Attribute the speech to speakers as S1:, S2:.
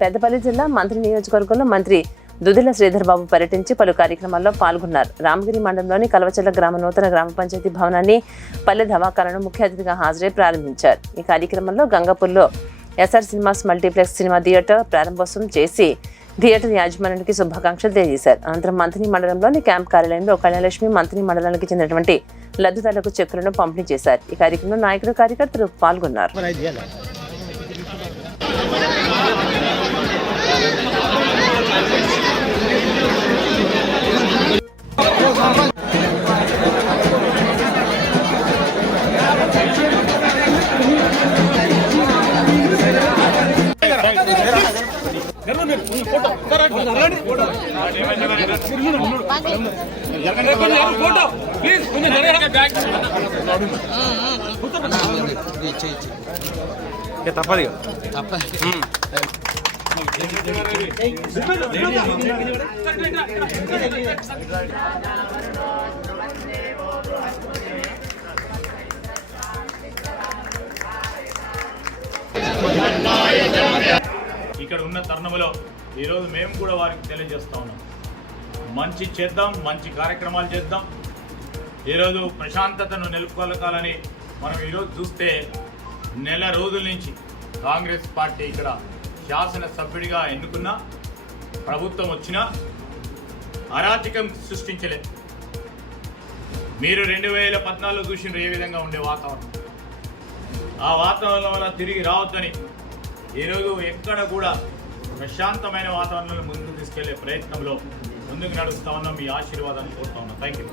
S1: పెద్దపల్లి జిల్లా మంత్రి నియోజకవర్గంలో మంత్రి దుదిల శ్రీధర్ బాబు పర్యటించి పలు కార్యక్రమాల్లో పాల్గొన్నారు. రామగిరి మండలంలోని కలవచెల్ల గ్రామ నూతన గ్రామ పంచాయతీ భవనాన్ని పల్లె ధమాకాలను ముఖ్య అతిథిగా హాజరై ప్రారంభించారు. ఈ కార్యక్రమంలో గంగాపూర్లో S R cinemas multiplex cinema theatre ప్రారంభోత్సవం చేసి థియేటర్ యాజమాన్యానికి శుభాకాంక్షలు తెలియజేశారు. అనంతరం మంత్రి మండలంలోని క్యాంప్ కార్యాలయంలో కళ్యాణలక్ష్మి మంత్రి మండలానికి చెందినటువంటి లబ్ధిదారులకు చెక్కులను పంపిణీ చేశారు. ఈ కార్యక్రమంలో నాయకులు కార్యకర్తలు పాల్గొన్నారు.
S2: ఫోటో ప్లీజ్ కొంచెం జరగండి.
S3: తప్పదు
S4: తరుణంలో ఈరోజు మేము కూడా వారికి తెలియజేస్తూ ఉన్నాం. మంచి చేద్దాం మంచి కార్యక్రమాలు చేద్దాం. ఈరోజు ప్రశాంతతను నిలుపుకోలకాలని మనం ఈరోజు చూస్తే నెల రోజుల నుంచి కాంగ్రెస్ పార్టీ ఇక్కడ శాసనసభ్యుడిగా ఎన్నుకున్న ప్రభుత్వం వచ్చినా అరాచకం సృష్టించలే మీరు రెండు వేల పద్నాలుగులో చూసిన ఏ విధంగా ఉండే వాతావరణం. ఆ వాతావరణం వల్ల తిరిగి రావద్దని ఈరోజు ఎక్కడ కూడా ప్రశాంతమైన వాతావరణంలో ముందుకు తీసుకెళ్ళే ప్రయత్నంలో ముందుకు నడుస్తా ఉన్నాం. మీ ఆశీర్వాదాన్ని కోరుతా ఉన్నాం. Thank you